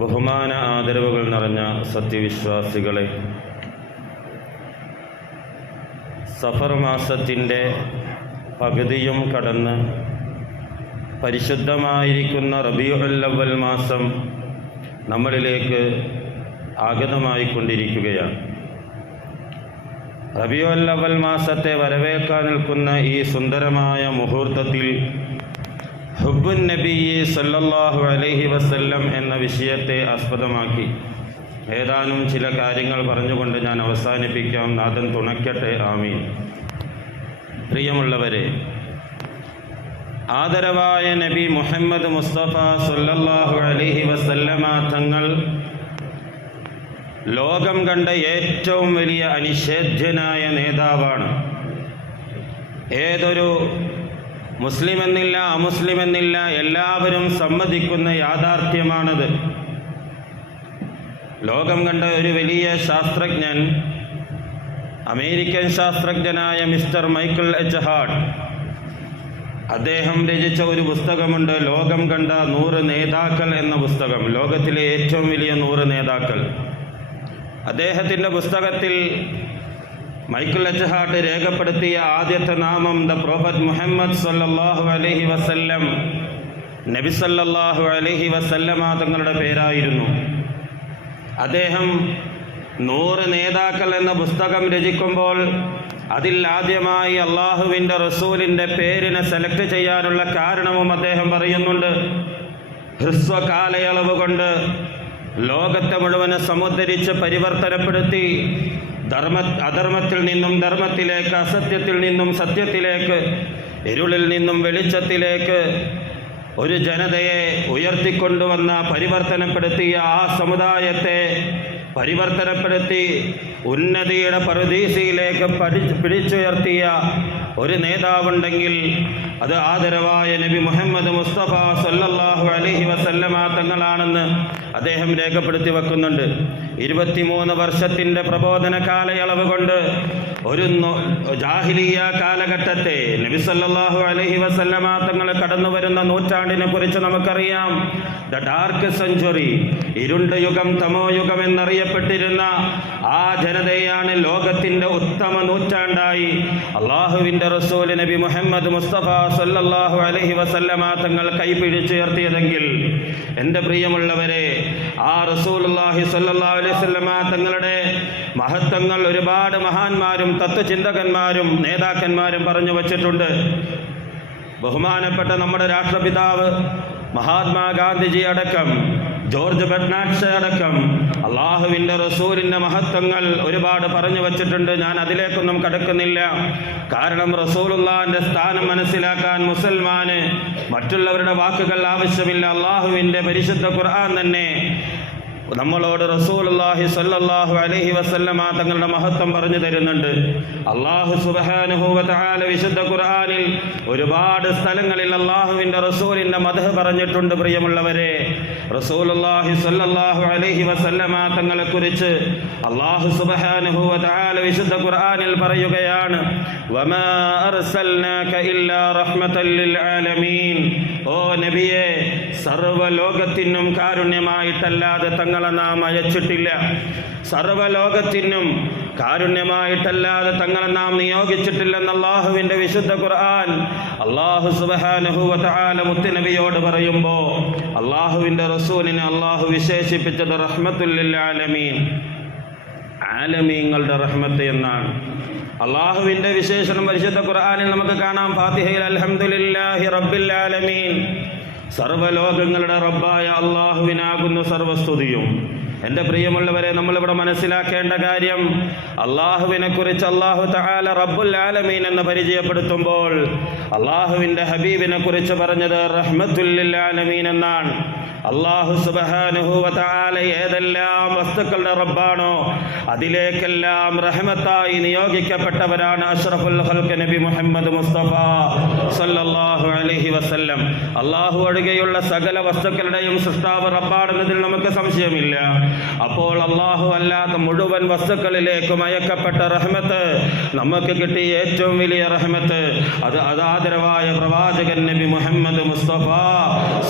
ബഹുമാന ആദരവുകൾ നിറഞ്ഞ സത്യവിശ്വാസികളെ, സഫർ മാസത്തിൻ്റെ പകുതിയും കടന്ന് പരിശുദ്ധമായിരിക്കുന്ന റബീഉൽ അവ്വൽ മാസം നമ്മളിലേക്ക് ആഗതമായിക്കൊണ്ടിരിക്കുകയാണ്. റബീഉൽ അവ്വൽ മാസത്തെ വരവേൽക്കാൻ നിൽക്കുന്ന ഈ സുന്ദരമായ മുഹൂർത്തത്തിൽ ഹുബ്ബുൻ നബി സല്ലല്ലാഹു അലൈഹി വസല്ലം എന്ന വിഷയത്തെ ആസ്പദമാക്കി ഏതാനും ചില കാര്യങ്ങൾ പറഞ്ഞുകൊണ്ട് ഞാൻ അവസാനിപ്പിക്കാം. നാഥൻ തുണയ്ക്കട്ടെ, ആമീൻ. പ്രിയമുള്ളവരെ, ആദരവായ നബി മുഹമ്മദ് മുസ്തഫ സല്ലല്ലാഹു അലൈഹി വസല്ലമ തങ്ങൾ ലോകം കണ്ട ഏറ്റവും വലിയ അനിഷേധ്യനായ നേതാവാണ്. ഏതൊരു മുസ്ലിം എന്നില്ല അമുസ്ലിം എന്നില്ല, എല്ലാവരും സമ്മതിക്കുന്ന യാഥാർത്ഥ്യമാണത്. ലോകം കണ്ട ഒരു വലിയ ശാസ്ത്രജ്ഞൻ, അമേരിക്കൻ ശാസ്ത്രജ്ഞനായ മിസ്റ്റർ മൈക്കിൾ എച്ച് ഹാർട്ട്, അദ്ദേഹം രചിച്ച ഒരു പുസ്തകമുണ്ട്, ലോകം കണ്ട 100 നേതാക്കൾ എന്ന പുസ്തകം. ലോകത്തിലെ ഏറ്റവും വലിയ 100 നേതാക്കൾ. അദ്ദേഹത്തിൻ്റെ പുസ്തകത്തിൽ മൈക്കിൾ എച്ച് ഹാർട്ട് രേഖപ്പെടുത്തിയ ആദ്യത്തെ നാമം ദ പ്രോഫറ്റ് മുഹമ്മദ് സല്ലല്ലാഹു അലൈഹി വസല്ലം, നബി സല്ലല്ലാഹു അലൈഹി വസല്ലമ തങ്ങളുടെ പേരായിരുന്നു. അദ്ദേഹം 100 നേതാക്കൾ എന്ന പുസ്തകം രചിക്കുമ്പോൾ അതിൽ ആദ്യമായി അള്ളാഹുവിൻ്റെ റസൂലിൻ്റെ പേരിനെ സെലക്ട് ചെയ്യാനുള്ള കാരണവും അദ്ദേഹം പറയുന്നുണ്ട്. ഹ്രസ്വകാലയളവ് കൊണ്ട് ലോകത്തെ മുഴുവനെ സമുദ്ധരിച്ച് പരിവർത്തനപ്പെടുത്തി അധർമ്മത്തിൽ നിന്നും ധർമ്മത്തിലേക്ക്, അസത്യത്തിൽ നിന്നും സത്യത്തിലേക്ക്, ഇരുളിൽ നിന്നും വെളിച്ചത്തിലേക്ക് ഒരു ജനതയെ ഉയർത്തിക്കൊണ്ടുവന്ന, പരിവർത്തനപ്പെടുത്തിയ ആ സമുദായത്തെ പരിവർത്തനപ്പെടുത്തി ഉന്നതിയുടെ പറുദീസയിലേക്ക് പിടിച്ചുയർത്തിയ ഒരു നേതാവുണ്ടെങ്കിൽ അത് ആദരവായ നബി മുഹമ്മദ് മുസ്തഫ സല്ലല്ലാഹു അലൈഹി വസല്ലമ തങ്ങളാണെന്ന് അദ്ദേഹം രേഖപ്പെടുത്തി വെക്കുന്നുണ്ട്. 23 വർഷത്തിൻ്റെ പ്രബോധന കാലയളവ് കൊണ്ട് ഒരു ജാഹിലിയ കാലഘട്ടത്തെ, നബി സല്ലല്ലാഹു അലൈഹി വസല്ലമ തങ്ങൾ കടന്നു വരുന്ന നൂറ്റാണ്ടിനെ കുറിച്ച് നമുക്കറിയാം. ദ ഡാർക്ക് സെഞ്ചുറി, ഇരുണ്ട യുഗം, തമോ യുഗം എന്നറിയപ്പെട്ടിരുന്ന ആ ജനതയാണ് ലോകത്തിൻ്റെ ഉത്തമ നൂറ്റാണ്ടായി അള്ളാഹുവിൻ്റെ റസൂൽ നബി മുഹമ്മദ് മുസ്തഫ സല്ലല്ലാഹു അലൈഹി വസല്ലമ തങ്ങൾ കൈപിടിച്ചുയർത്തിയതെങ്കിൽ, എൻ്റെ പ്രിയമുള്ളവരെ, ആ റസൂലുള്ളാഹി സല്ലല്ലാഹു അലൈഹി വസല്ലമ തങ്ങളുടെ മഹത്വങ്ങൾ ഒരുപാട് മഹാന്മാരും തത്വചിന്തകന്മാരും നേതാക്കന്മാരും പറഞ്ഞു വച്ചിട്ടുണ്ട്. ബഹുമാനപ്പെട്ട നമ്മുടെ രാഷ്ട്രപിതാവ് മഹാത്മാഗാന്ധിജി അടക്കം, ജോർജ് ബെർണാഡ് അടക്കം അള്ളാഹുവിൻ്റെ റസൂലിൻ്റെ മഹത്വങ്ങൾ ഒരുപാട് പറഞ്ഞു വച്ചിട്ടുണ്ട്. ഞാൻ അതിലേക്കൊന്നും കടക്കുന്നില്ല. കാരണം റസൂലുള്ളാഹിൻ്റെ സ്ഥാനം മനസ്സിലാക്കാൻ മുസൽമാന് മറ്റുള്ളവരുടെ വാക്കുകൾ ആവശ്യമില്ല. അള്ളാഹുവിൻ്റെ പരിശുദ്ധ ഖുർആൻ തന്നെ നമ്മളോട് റസൂലുള്ളാഹി സ്വല്ലല്ലാഹു അലൈഹി വസല്ലമ തങ്ങളുടെ മഹത്വം പറഞ്ഞു തരുന്നുണ്ട്. അല്ലാഹു സുബ്ഹാനഹു വ തആല വിശുദ്ധ ഖുർആനിൽ ഒരുപാട് സ്ഥലങ്ങളിൽ അല്ലാഹുവിൻ്റെ റസൂലിൻ്റെ മദ്ഹ് പറഞ്ഞിട്ടുണ്ട്. പ്രിയമുള്ളവരെ, റസൂലുള്ളാഹി സ്വല്ലല്ലാഹു അലൈഹി വസല്ലമ തങ്ങളെക്കുറിച്ച് അല്ലാഹു സുബ്ഹാനഹു വ തആല വിശുദ്ധ ഖുർആനിൽ പറയുകയാണ്, വമാ അർസൽനാക ഇല്ലാ റഹ്മത്തൽ ലിൽ ആലമീൻ. ഓ നബിയെ, സർവ്വലോകത്തിനും കാരുണ്യമായിട്ടല്ലാതെ തങ്ങളെ നാം അയച്ചിട്ടില്ല. സർവ്വലോകത്തിനും കാരുണ്യമായിട്ടല്ലാതെ തങ്ങളെ നാം നിയോഗിച്ചിട്ടില്ലെന്ന് അല്ലാഹുവിൻ്റെ വിശുദ്ധ ഖുർആൻ അല്ലാഹു സുബ്ഹാനഹു വ തആല മുത്തുനബിയോട് പറയുമ്പോൾ അല്ലാഹുവിൻ്റെ റസൂലിനെ അല്ലാഹു വിശേഷിപ്പിച്ചത് റഹ്മത്തുൽ ലിൽ ആലമീൻ, ആലമീങ്ങളുടെ റഹ്മത്ത് എന്നാണ്. അല്ലാഹുവിൻ്റെ വിശേഷണം പരിശുദ്ധ ഖുർആനിൽ നമുക്ക് കാണാം. ഫാത്തിഹയിൽ അൽഹംദുലില്ലാഹി റബ്ബിൽ ആലമീൻ, സർവ്വലോകങ്ങളുടെ റബ്ബായ അള്ളാഹുവിനാകുന്നു സർവസ്തുതിയും. എൻ്റെ പ്രിയമുള്ളവരെ, നമ്മളിവിടെ മനസ്സിലാക്കേണ്ട കാര്യം, അള്ളാഹുവിനെ കുറിച്ച് അല്ലാഹു തആല റബ്ബുൽ ആലമീൻ എന്ന് പരിചയപ്പെടുത്തുമ്പോൾ അള്ളാഹുവിൻ്റെ ഹബീബിനെ കുറിച്ച് പറഞ്ഞത് റഹ്മത്തുൽ ലിൽ ആലമീൻ എന്നാണ്. അല്ലാഹു സുബ്ഹാനഹു വ തആല ഏതെല്ലാം വസ്തുക്കളുടെ റബ്ബാണോ അതിലേക്കെല്ലാം റഹ്മത്തായി നിയോഗിക്കപ്പെട്ടവരാണ് അഷ്റഫുൽ ഖൽഖ് നബി മുഹമ്മദ് മുസ്തഫ സല്ലല്ലാഹു അലൈഹി വസല്ലം. അല്ലാഹു ഒഴികെയുള്ള സകല വസ്തുക്കളുടെയും സൃഷ്ടാവ് റബ്ബാണെന്നതിൽ നമുക്ക് സംശയമില്ല. അപ്പോൾ അല്ലാഹു അല്ലാത്ത മുഴുവൻ വസ്തുക്കളിലേക്കും അയക്കപ്പെട്ട റഹ്മത്ത്, നമുക്ക് കിട്ടിയ ഏറ്റവും വലിയ റഹ്മത്ത് അത് അതാദരവായ പ്രവാചകൻ നബി മുഹമ്മദ് മുസ്തഫ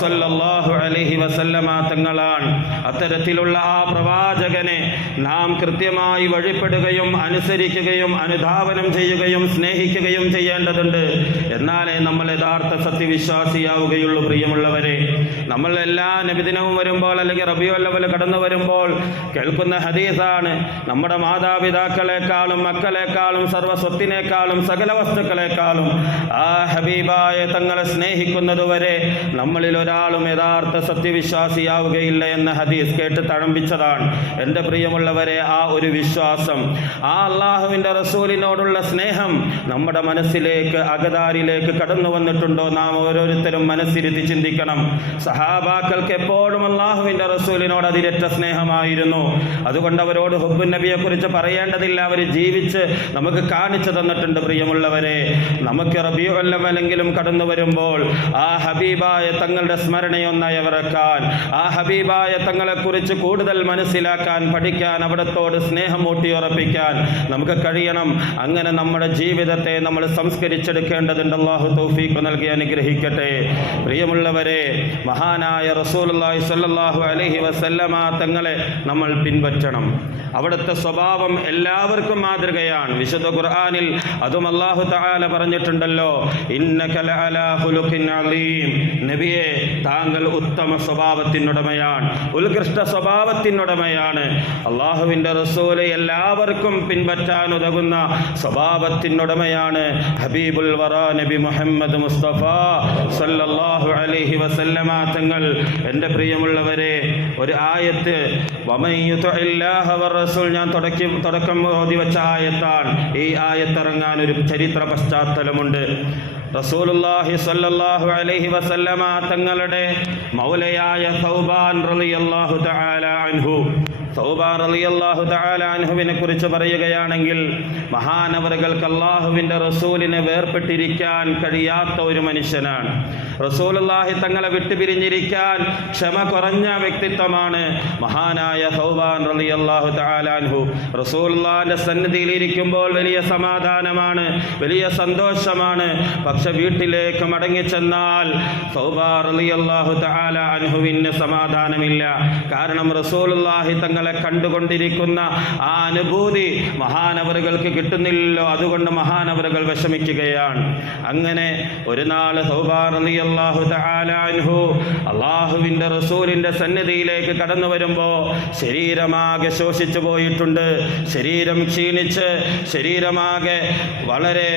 സല്ലല്ലാഹു അലൈഹി വസല്ലമ തങ്ങളാണ്. അത്തരത്തിലുള്ള ആ പ്രവാചകനെ നാം കൃത്യമായി വഴിപ്പെടുകയും അനുസരിക്കുകയും അനുധാവനം ചെയ്യുകയും സ്നേഹിക്കുകയും ചെയ്യേണ്ടതുണ്ട്. എന്നാലേ നമ്മൾ യഥാർത്ഥ സത്യവിശ്വാസിയാവുകയുള്ളൂ. പ്രിയമുള്ളവരെ, നമ്മൾ എല്ലാ നബിദിനവും വരുമ്പോൾ അല്ലെങ്കിൽ റബീഉൽ അവ്വൽ കടന്നു വരുമ്പോൾ കേൾക്കുന്ന ഹദീസാണ്, നമ്മുടെ മാതാപിതാക്കളെക്കാളും മക്കളെക്കാളും സർവ്വസ്വത്തിനേക്കാളും സകല വസ്തുക്കളെക്കാളും ആ ഹബീബായ തങ്ങളെ സ്നേഹിക്കുന്നതുവരെ നമ്മളിൽ ഒരാളും യഥാർത്ഥ സത്യവിശ്വാസിയാവുകയില്ല എന്ന ഹദീസ് കേട്ട് തഴമ്പിച്ചതാണ്. എൻ്റെ പ്രിയമുള്ളവരെ, ആ ഒരു വിശ്വാസം, ആ അള്ളാഹുവിൻ്റെ റസൂലിനോടുള്ള സ്നേഹം നമ്മുടെ മനസ്സിലേക്ക് അകതാരിലേക്ക് കടന്നു വന്നിട്ടുണ്ടോ? നാം ഓരോരുത്തരും മനസ്സിരുത്തി ചിന്തിക്കണം. സഹാബാക്കൾക്ക് എപ്പോഴും അള്ളാഹുവിൻ്റെ റസൂലിനോട് അതിരറ്റ സ്നേഹമായിരുന്നു. അതുകൊണ്ട് അവരോട് ഹുബ്ബുൻ നബിയെ കുറിച്ച് പറയേണ്ടതില്ല, അവർ ജീവിച്ച് നമുക്ക് കാണിച്ചു തന്നിട്ടുണ്ട്. പ്രിയമുള്ളവരെ, നമുക്ക് റബീഉൽ അവ്വലെങ്കിലും കടന്നു വരുമ്പോൾ ആ ഹബീബായ തങ്ങളുടെ സ്മരണയൊന്നയവിറക്കാൻ, ആ ഹബീബായ തങ്ങളെക്കുറിച്ച് കൂടുതൽ മനസ്സിലാക്കാൻ, പഠിക്കാൻ, അവിടത്തോട് സ്നേഹം ഊട്ടിയുറപ്പിക്കാൻ നമുക്ക് കഴിയണം. അങ്ങനെ നമ്മുടെ ജീവിതത്തെ നമ്മൾ സംസ്കരിച്ചെടുക്കേണ്ടതുണ്ട്. അല്ലാഹു തൗഫീഖ് നൽകി അനുഗ്രഹിക്കട്ടെ. പ്രിയമുള്ളവരെ, മഹാനായ റസൂലുള്ളാഹി സ്വല്ലല്ലാഹു അലൈഹി വസല്ലമ തങ്ങളെ നമ്മൾ പിൻപറ്റണം. അവിടുത്തെ സ്വഭാവം എല്ലാവർക്കും മാതൃകയാണ്. വിശുദ്ധ ഖുർആനിൽ അതും അല്ലാഹു തആല പറഞ്ഞിട്ടുണ്ടല്ലോ, ഇന്നക ലഅലാ ഖുലുഖിൻ അളീം. നബിയെ, താങ്കൾ ഉത്തമ സ്വഭാവത്തിനുടമയാണ്, ഉത്കൃഷ്ട സ്വഭാവത്തിനുടമയാണ്. അള്ളാഹുവിൻ്റെ റസൂല് എല്ലാവർക്കും പിൻപറ്റാൻ ഉതകുന്ന സ്വഭാവത്തിനുടമയാണ് ഹബീബുൽ വറ നബി മുഹമ്മദ് മുസ്തഫ സല്ലല്ലാഹു അലൈഹി വസല്ലമ തങ്ങൾ. എൻ്റെ പ്രിയമുള്ളവരെ, ഒരു ആയത്ത് വമൻ യുതിഇല്ലാഹ വറസൂൽ, ഞാൻ തുടക്കം ഓതി വെച്ച ആയത്താണ്. ഈ ആയത്തിറങ്ങാൻ ഒരു ചരിത്ര പശ്ചാത്തലമുണ്ട്. റസൂലുള്ളാഹി സ്വല്ലല്ലാഹു അലൈഹി വസല്ലമ തങ്ങളുടെ മൗലയായ സൗബാൻ റളിയല്ലാഹു തആല അൻഹു, സൗബാൻ റളിയല്ലാഹു തആല അൻഹുവിനെ കുറിച്ച് പറയുകയാണെങ്കിൽ, മഹാനവറുകൾക്ക് അല്ലാഹുവിൻ്റെ റസൂലിനെ വേർപെട്ടിരിക്കാൻ കഴിയാത്ത ഒരു മനുഷ്യനാണ്. റസൂലുള്ളാഹി തങ്ങളെ വിട്ടുപിരിഞ്ഞിരിക്കാൻ ക്ഷമ കുറഞ്ഞ വ്യക്തിത്വമാണ് മഹാനായ സൗബാൻ റളിയല്ലാഹു തആല അൻഹു. റസൂലുള്ളാഹിന്റെ സന്നിധിയിൽ ഇരിക്കുമ്പോൾ വലിയ സമാധാനമാണ്, വലിയ സന്തോഷമാണ്. പക്ഷെ വീട്ടിലേക്ക് മടങ്ങിച്ചെന്നാൽ സൗബാൻ റളിയല്ലാഹു തആല അൻഹുവിന് സമാധാനമില്ല. കാരണം റസൂലുള്ളാഹി തങ്ങളെ കണ്ടുകൊണ്ടിരിക്കുന്ന ആ അനുഭൂതി മഹാനവറുകൾക്ക് കിട്ടുന്നില്ലല്ലോ. അതുകൊണ്ട് മഹാനവറുകൾ വിഷമിക്കുകയാണ്. അങ്ങനെ ഒരു നാൾ സൗബാൻ റളിയല്ലാഹു തആല അൻഹു അല്ലാഹുവിൻ്റെ റസൂലിൻ്റെ സന്നിധിയിലേക്ക് കടന്നു വരുമ്പോൾ ശരീരമാകെ ശോഷിച്ചു പോയിട്ടുണ്ട്. ശരീരം ക്ഷീണിച്ച്, ശരീരമാകെ വളരെ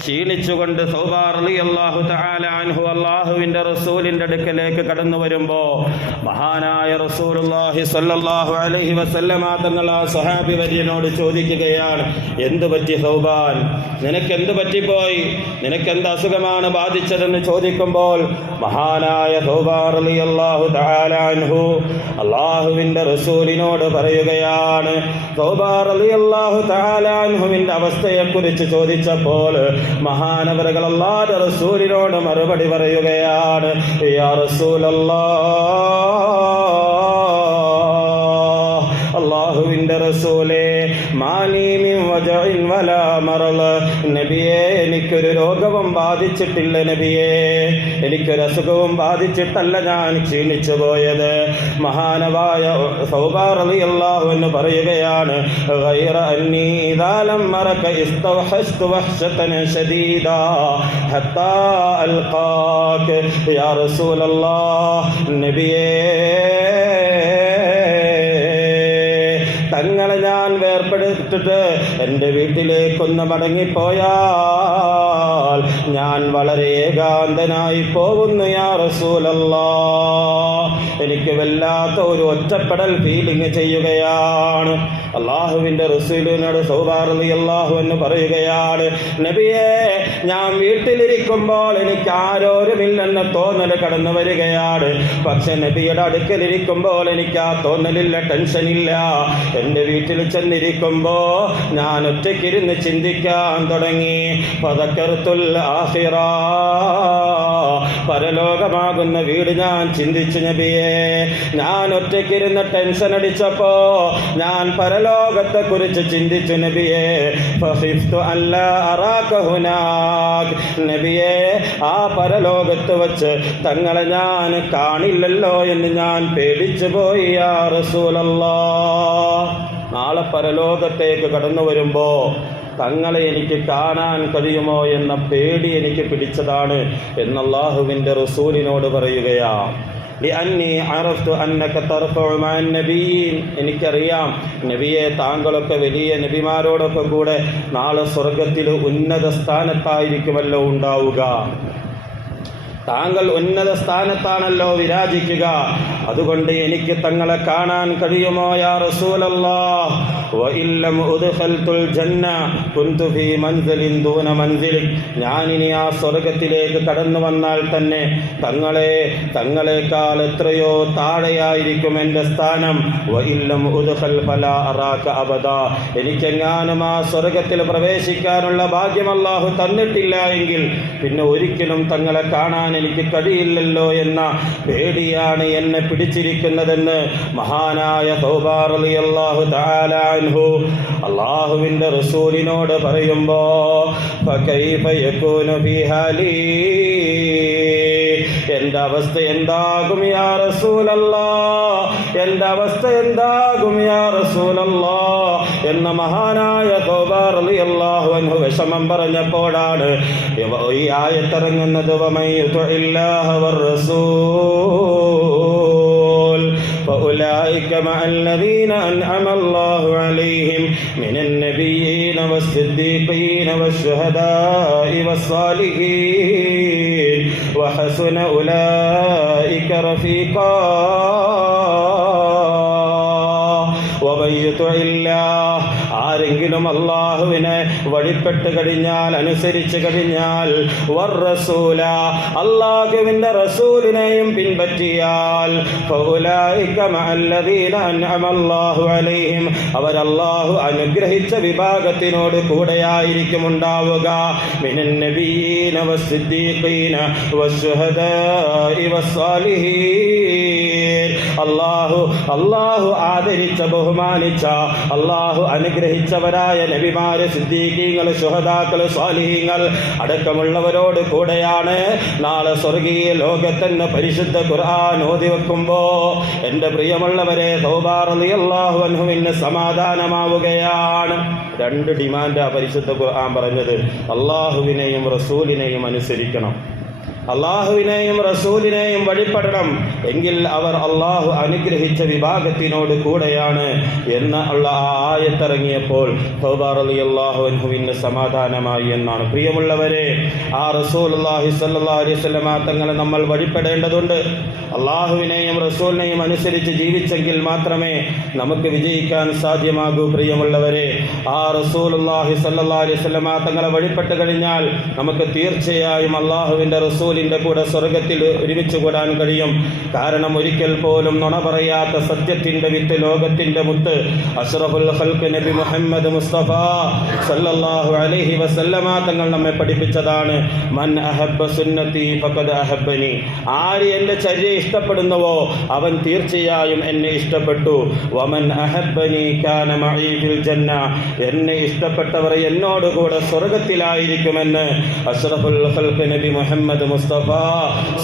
ക്ഷീണിച്ചുകൊണ്ട് സൗബാൻ റളിയല്ലാഹു തആല അൻഹു അല്ലാഹുവിൻ്റെ റസൂലിൻ്റെ അടുക്കലേക്ക് കടന്നു വരുമ്പോൾ മഹാനായ റസൂലുള്ളാഹി സ്വല്ലല്ലാഹു അലൈഹി വസല്ലമ തങ്ങൾ ആ സ്വഹാബി വര്യനോട് ചോദിക്കുകയാണ്, എന്ത് പറ്റി സൗബാൻ, നിനക്ക് എന്ത് പറ്റിപ്പോയി, നിനക്ക് എന്ത് അസുഖമാണ് ബാധിച്ചതെന്ന് ചോദിക്കുമ്പോൾ മഹാനായ സൗബാൻ റളിയല്ലാഹു തആല അൻഹു അല്ലാഹുവിൻ്റെ റസൂലിനോട് പറയുകയാണ്. സൗബാൻ റളിയല്ലാഹു തആല അൻഹുവിൻ്റെ അവസ്ഥയെക്കുറിച്ച് ചോദിച്ചപ്പോൾ മഹാനവറുകൾ അല്ലാഹുവിൻ്റെ റസൂലിനോട് മറുപടി പറയുകയാണ്, യാ റസൂലല്ലാഹ്, അല്ലാഹുവിൻ്റെ റസൂലേ, മാലീ മിൻ വജഇൻ വലാ മറള്, നബിയേ, എനിക്കൊരു രോഗവും ബാധിച്ചിട്ടില്ല നബിയേ, എനിക്കൊരു അസുഖവും ബാധിച്ചിട്ടല്ല ഞാൻ ക്ഷീണിച്ചു പോയത്. മഹാനവായ സൗബാൻ റളിയല്ലാഹു അൻഹു പറയുകയാണ്, ഗൈറ അന്നീ ഇദാ ലം മറക ഇസ്തവഹസ്തു വഹ്ശതൻ ശദീദാ ഹത്താ അൽഖാക യാ റസൂലല്ലാഹ്, നബിയേ, തങ്ങളെ ഞാൻ വേർപെടുത്തിട്ട് എൻ്റെ വീട്ടിലേക്കൊന്ന് മടങ്ങിപ്പോയാൽ ഞാൻ വളരെ ഏകാന്തനായി പോകുന്നു യാ റസൂലല്ലാഹ്. എനിക്ക് വല്ലാത്ത ഒരു ഒറ്റപ്പെടൽ ഫീലിംഗ് ചെയ്യുകയാണ്. അള്ളാഹുവിൻ്റെ റസൂലിനോട് സൗബാൻ റളിയല്ലാഹു അൻഹു പറയുകയാണ്, നബിയേ, ഞാൻ വീട്ടിലിരിക്കുമ്പോൾ എനിക്ക് ആരോരുമില്ലെന്ന തോന്നൽ കടന്നു വരികയാണ്. പക്ഷെ നബിയുടെ അടുക്കലിരിക്കുമ്പോൾ എനിക്ക് ആ തോന്നലില്ല, ടെൻഷനില്ല. എൻ്റെ വീട്ടിൽ ചെന്നിരിക്കുമ്പോ ഞാൻ ഒറ്റയ്ക്കിരുന്ന് ചിന്തിക്കാൻ തുടങ്ങി. ഫദക്കർതുൽ ആഖിറ, പരലോകമാകുന്ന വീട് ഞാൻ ചിന്തിച്ചു നബിയേ. ഞാൻ ഒറ്റയ്ക്കിരുന്ന് ടെൻഷൻ അടിച്ചപ്പോ ഞാൻ പരലോകത്തെ കുറിച്ച് ചിന്തിച്ചു നബിയേ. ഫഖിഫ്തു അല്ലാ അറാക ഹുനാക്, നബിയേ, ആ പരലോകത്ത് വച്ച് തങ്ങളെ ഞാൻ കാണില്ലല്ലോ എന്ന് ഞാൻ പേടിച്ചു പോയി യാ റസൂലല്ലാഹ്. നാളെ പരലോകത്തേക്ക് കടന്നു വരുമ്പോ തങ്ങളെ എനിക്ക് കാണാൻ കഴിയുമോ എന്ന പേടി എനിക്ക് പിടിച്ചതാണ് എന്ന് അല്ലാഹുവിൻ്റെ റസൂലിനോട് പറയുകയാ. ലിഅന്നി അറഫ്തു അന്നക തർഫഉ മഅൻ നബിയ്യീൻ, എനിക്കറിയാം നബിയെ, താങ്കളൊക്കെ വലിയ നബിമാരോടൊക്കെ കൂടെ നാളെ സ്വർഗത്തിൽ ഉന്നത സ്ഥാനത്തായിരിക്കുമല്ലോ ഉണ്ടാവുക. താങ്കൾ ഉന്നത സ്ഥാനത്താണല്ലോ വിരാജിക്കുക. അതുകൊണ്ട് എനിക്ക് തങ്ങളെ കാണാൻ കഴിയുമോ യാ റസൂലല്ലാഹ്? വഇല്ലം ഉദ്ഖൽതുൽ ജന്ന കുൻതു ഫീ മൻസിലിൻ ദൂന മൻസിലിക്, ഞാനിനി ആ സ്വർഗത്തിലേക്ക് കടന്നു വന്നാൽ തന്നെ തങ്ങളെക്കാൾ എത്രയോ താഴെയായിരിക്കും എൻ്റെ സ്ഥാനം. വഇല്ലം ഉദ്ഖൽ ഫലാ അറാക അബദ, എനിക്കെങ്ങാനും ആ സ്വർഗത്തിൽ പ്രവേശിക്കാനുള്ള ഭാഗ്യം അല്ലാഹു തന്നിട്ടില്ല എങ്കിൽ പിന്നെ ഒരിക്കലും തങ്ങളെ കാണാൻ എനിക്ക് കഴിയില്ലല്ലോ എന്ന പേടിയാണ് എന്നെ പിടിച്ചിരിക്കുന്നതെന്ന് മഹാനായ തൗബാൻ റളിയല്ലാഹു തആല അൻഹു അല്ലാഹുവിൻ്റെ റസൂലിനോട് പറയുമ്പോ ഫകൈഫ യകൂനു ഫീ ഹാലി, എൻ്റെ അവസ്ഥ എന്താകും യാ റസൂലല്ലാഹ്, എൻ്റെ അവസ്ഥ എന്താകും യാ റസൂലല്ലാഹ് എന്ന മഹാനായ തൗബാൻ റളിയല്ലാഹു അൻഹു വിഷമം പറഞ്ഞപ്പോഴാണ് ഈ ആയത്തിറങ്ങുന്നത്. വമൻ യുതിഇല്ലാഹ വർ-റസൂൽ فأولئك مع الذين أنعم الله عليهم من النبيين والصديقين والشهداء والصالحين وحسن أولئك رفيقا. ومن يطع الله, ആരെങ്കിലും അള്ളാഹുവിനെ വഴിപ്പെട്ട് കഴിഞ്ഞാൽ, അനുസരിച്ച് കഴിഞ്ഞാൽ, വർ-റസൂല, അള്ളാഹുവിൻ്റെ റസൂലിനെയും പിൻപറ്റിയാൽ, ഫൗലൈക മഅല്ലദീന അൻഅമല്ലാഹു അലൈഹിം, അവർ അള്ളാഹു അനുഗ്രഹിച്ച വിഭാഗത്തിനോട് കൂടെയായിരിക്കും ഉണ്ടാവുക. മിനൻ നബിയ്യീന വസ്സിദ്ദീഖീന വശുഹദാഇ വസ്സാലിഹീൻ, അള്ളാഹു ആദരിച്ച, ബഹുമാനിച്ച, അള്ളാഹു അനുഗ്രഹിച്ചവരായ നബിമാര്, സിദ്ദീഖീങ്ങൾ, ശുഹദാക്കൾ, സ്വാലിഹീങ്ങൾ അടക്കമുള്ളവരോട് കൂടെയാണ് നാളെ സ്വർഗീയ ലോകത്തെന്ന് പരിശുദ്ധ ഖുർആൻ ഓതി വെക്കുമ്പോ എൻ്റെ പ്രിയമുള്ളവരെ, തൗബാൻ റളിയല്ലാഹു അൻഹുവിന് സമാധാനമാവുകയാണ്. രണ്ട് ഡിമാൻഡാ പരിശുദ്ധ ഖുർആൻ പറഞ്ഞത്. അള്ളാഹുവിനെയും റസൂലിനെയും അനുസരിക്കണം, അള്ളാഹുവിനെയും റസൂലിനെയും വഴിപ്പെടണം, എങ്കിൽ അവർ അള്ളാഹു അനുഗ്രഹിച്ച വിഭാഗത്തിനോട് കൂടെയാണ് എന്ന് ഉള്ള ആ ആയത്തിറങ്ങിയപ്പോൾ തൗബാൻ റളിയല്ലാഹു അൻഹുവിന് സമാധാനമായി എന്നാണ്. പ്രിയമുള്ളവരെ, ആ റസൂലുള്ളാഹി സ്വല്ലല്ലാഹു അലൈഹി വസല്ലമ തങ്ങളെ നമ്മൾ വഴിപ്പെടേണ്ടതുണ്ട്. അള്ളാഹുവിനെയും റസൂലിനെയും അനുസരിച്ച് ജീവിച്ചെങ്കിൽ മാത്രമേ നമുക്ക് വിജയിക്കാൻ സാധ്യമാകൂ. പ്രിയമുള്ളവരെ, ആ റസൂലുള്ളാഹി സ്വല്ലല്ലാഹു അലൈഹി വസല്ലമ തങ്ങളെ വഴിപ്പെട്ട് കഴിഞ്ഞാൽ നമുക്ക് തീർച്ചയായും അള്ളാഹുവിൻ്റെ റസൂലിൻ്റെ കൂടെ സ്വർഗത്തിൽ ഒരുമിച്ച് കൂടാൻ കഴിയും. കാരണം ഒരിക്കൽ പോലും നുണ പറയാത്ത സത്യത്തിൻ്റെ വിത്ത്, ലോകത്തിൻ്റെ മുത്ത് അഷ്റഫുൽ ഖൽഖ് നബി മുഹമ്മദ് മുസ്തഫ സല്ലല്ലാഹു അലൈഹി വസല്ലമ തങ്ങൾ നമ്മെ പഠിപ്പിച്ചതാണ്. മൻ അഹബ്ബ സുന്നതി ഫഖദ് അഹബ്ബനി, ആര് എൻ്റെ ചര്യ ഇഷ്ടപ്പെടുന്നുവോ അവൻ തീർച്ചയായും എന്നെ ഇഷ്ടപ്പെട്ടു. വമൻ അഹബ്ബനി കാന മഈ ഫിൽ ജന്ന, എന്നെ ഇഷ്ടപ്പെട്ടവർ എന്നോടുകൂടെ സ്വർഗത്തിലായിരിക്കുമെന്ന് അഷ്റഫുൽ ഖൽഖ് നബി മുഹമ്മദ് മുസ്തഫ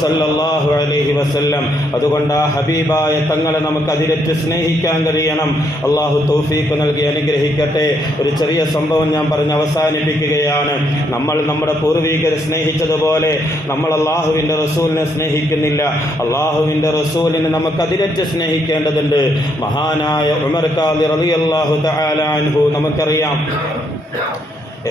സല്ലല്ലാഹു അലൈഹി വസല്ലം. അതുകൊണ്ട് ആ ഹബീബായ തങ്ങളെ നമുക്ക് അതിരറ്റ് സ്നേഹിക്കാൻ കഴിയണം. അള്ളാഹു തൗഫീഖ് നൽകി അനുഗ്രഹിക്കട്ടെ. ഒരു ചെറിയ സംഭവം ഞാൻ പറഞ്ഞ് അവസാനിപ്പിക്കുകയാണ്. നമ്മൾ നമ്മുടെ പൂർവികരെ സ്നേഹിച്ചതുപോലെ നമ്മൾ അള്ളാഹുവിൻ്റെ റസൂലിനെ സ്നേഹിക്കുന്നില്ല. അള്ളാഹുവിൻ്റെ റസൂലിനെ നമുക്ക് അതിരറ്റ് സ്നേഹിക്കേണ്ടതുണ്ട്. മഹാനായ ഉമർ ഖാദി റളിയല്ലാഹു തആല അൻഹു, നമുക്കറിയാം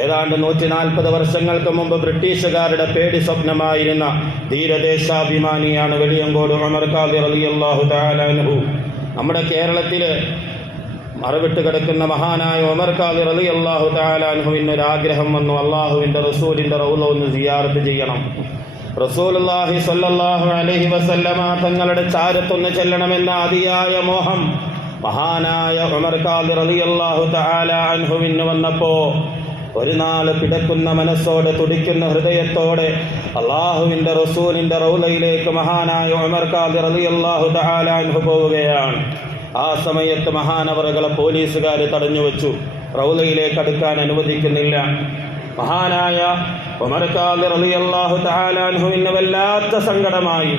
ഏതാണ്ട് 140 വർഷങ്ങൾക്ക് മുമ്പ് ബ്രിട്ടീഷുകാരുടെ പേടി സ്വപ്നമായിരുന്ന ധീരദേശാഭിമാനിയാണ് വെളിയങ്കോട് ഉമർ ഖാദി റളിയല്ലാഹു തആല അൻഹു. നമ്മുടെ കേരളത്തിൽ മറവിട്ട് കിടക്കുന്ന മഹാനായ ഉമർ ഖാദി റളിയല്ലാഹു തആല അൻഹുവിന് ഒരു ആഗ്രഹം വന്നു, അള്ളാഹുവിൻ്റെ റസൂലിൻ്റെ റൗള ഒന്ന് സിയാറത്ത് ചെയ്യണം. റസൂലുള്ളാഹി സ്വല്ലല്ലാഹു അലൈഹി വസല്ലമ തങ്ങളുടെ ചാരത്തൊന്ന് ചെല്ലണമെന്ന അതിയായ മോഹം മഹാനായ ഉമർ ഖാദി റളിയല്ലാഹു തആല അൻഹുവിന് വന്നപ്പോൾ ഒരു നാൾ പിടക്കുന്ന മനസ്സോടെ തുടിക്കുന്ന ഹൃദയത്തോടെ അള്ളാഹുവിൻ്റെ റസൂലിൻ്റെ റൗളയിലേക്ക് മഹാനായ ഉമർ ഖാദി റളിയല്ലാഹു തആല അൻഹു പോവുകയാണ്. ആ സമയത്ത് മഹാനവറുകളെ പോലീസുകാർ തടഞ്ഞു വെച്ചു, റൗളയിലേക്ക് അടുക്കാൻ അനുവദിക്കുന്നില്ല. മഹാനായ ഉമർ ഖാദി റളിയല്ലാഹു തആല അൻഹുവിന് വല്ലാത്ത സങ്കടമായി,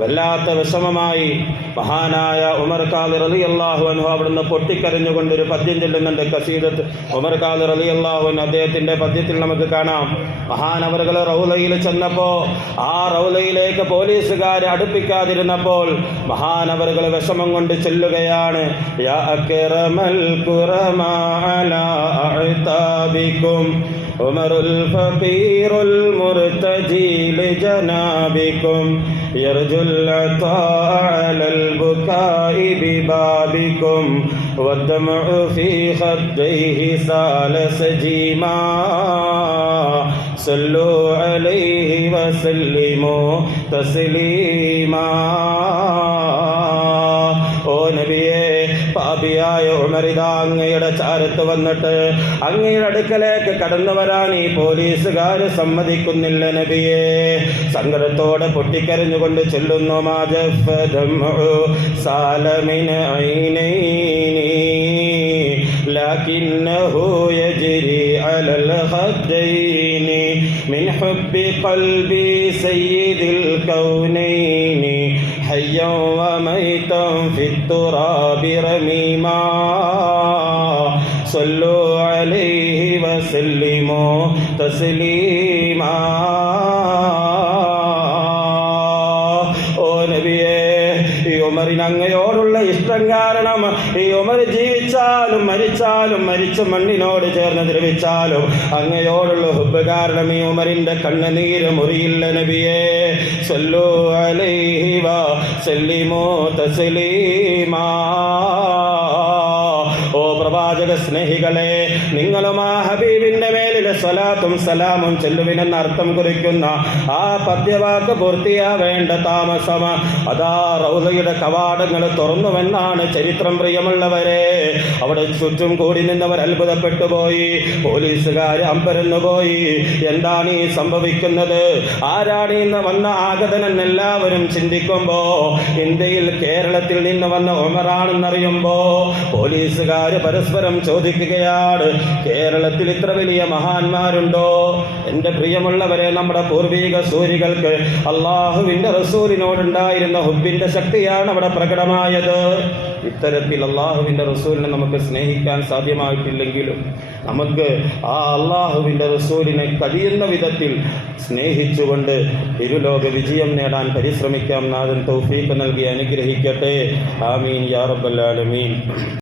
വല്ലാത്ത വിഷമമായി. മഹാനായ ഉമർ ഖാദി റളിയല്ലാഹു അൻഹു അവിടുന്ന് പൊട്ടിക്കരഞ്ഞുകൊണ്ടൊരു പദ്യം ചൊല്ലുന്നുണ്ട്, ഖസീദത്ത് ഉമർ ഖാദി റളിയല്ലാഹു അൻഹു. അദ്ദേഹത്തിൻ്റെ പദ്യത്തിൽ നമുക്ക് കാണാം, മഹാനവറുകൾ റൗളയിൽ ചെന്നപ്പോൾ ആ റൗളയിലേക്ക് പോലീസുകാർ അടുപ്പിക്കാതിരുന്നപ്പോൾ മഹാനവറുകൾ വിഷമം കൊണ്ട് ചൊല്ലുകയാണ്, യാ അക്റമൽ ഖുറമാ അലാ അഅ്താബികും ഉമറുൽ ഫഖീറുൽ മുർതജി ലിജനാബികും യർജുൽ അതാഅ അലൽ ബുകാഇ ബിബാബികും വദ്ദമഉ ഫീ ഖദ്ദൈഹി സാല സജീമാ സല്ലു അലൈഹി വസല്ലിമു തസ്ലീമാ. ഓ നബിയേ, പാപിയായ ഉമറിദാ അങ്ങയുടെ ചാരത്ത് വന്നിട്ട് അങ്ങയുടെ അടുക്കലേക്ക് കടന്നു വരാൻ ഈ പോലീസുകാർ സമ്മതിക്കുന്നില്ല നബിയേ. സങ്കടത്തോടെ പൊട്ടിക്കരഞ്ഞുകൊണ്ട് ചൊല്ലുന്നു, സാലമിൻ ഐനൈനി ലകിന്നഹു യജ്രി അലൽ ഖദ്ദൈനി മിൻ ഹുബ്ബി ഖൽബി സയ്യിദിൽ കൗനൈനി ഹയ്യൻ വമൈതൻ ഫിത്തുറാബി റമീമാ സല്ലു അലൈഹി വസല്ലിമു തസ്ലീമാ. ഓ നബിയേ, ഈ ഉമറിന് അങ്ങയോടുള്ള ഇഷ്ടം കാരണം ഈ ഉമർ ജീവിച്ചാലും മരിച്ചാലും മരിച്ച മണ്ണിനോട് ചേർന്ന് ദ്രവിച്ചാലും അങ്ങയോടുള്ള ഹുബ്ബ് കാരണം ഈ ഉമറിന്റെ കണ്ണുനീര് മുറിയില്ല നബിയേ. സല്ലു അലൈഹി വസല്ലിമു തസ്ലീമാ. ഓ പ്രവാചക സ്നേഹികളെ, നിങ്ങളും ആ ഹബീബിന്റെ മേലിലെ സ്വലാത്തും സലാമും ചെല്ലുവിനെന്ന് അർത്ഥം കുറിക്കുന്ന ആ പദ്യവാക്ക് പൂർത്തിയാവേണ്ട താമസം അതാ റൗളയുടെ കവാടങ്ങൾ തുറന്നുവെന്നാണ് ചരിത്രം. പ്രിയമുള്ളവരെ, അവിടെ ചുറ്റും കൂടി നിന്നവർ അത്ഭുതപ്പെട്ടു പോയി, പോലീസുകാർ അമ്പരന്നുപോയി. എന്താണ് ഈ സംഭവിക്കുന്നത്? ആരാണ് ഇന്ന് വന്ന ആഗതനെന്ന് എല്ലാവരും ചിന്തിക്കുമ്പോ ഇന്ത്യയിൽ കേരളത്തിൽ നിന്ന് വന്ന ഉമറാണെന്നറിയുമ്പോ പോലീസുകാർ പരസ്പരം ചോദിക്കുകയാണ്, കേരളത്തിൽ ഇത്ര വലിയ മഹാന്മാരുണ്ടോ? എൻ്റെ പ്രിയമുള്ളവരെ, നമ്മുടെ പൂർവിക സൂരികൾക്ക് അള്ളാഹുവിൻ്റെ റസൂലിനോടുണ്ടായിരുന്ന ഹുബ്ബിൻ്റെ ശക്തിയാണ് അവിടെ പ്രകടമായത്. ഇത്തരത്തിൽ അള്ളാഹുവിൻ്റെ റസൂലിനെ നമുക്ക് സ്നേഹിക്കാൻ സാധ്യമായിട്ടില്ലെങ്കിലും നമുക്ക് ആ അള്ളാഹുവിൻ്റെ റസൂലിനെ കഴിയുന്ന വിധത്തിൽ സ്നേഹിച്ചുകൊണ്ട് ഇരുലോക വിജയം നേടാൻ പരിശ്രമിക്കാം. നാഥൻ തൗഫീഖ് നൽകി അനുഗ്രഹിക്കട്ടെ. ആമീൻ യാ റബ്ബൽ ആലമീൻ.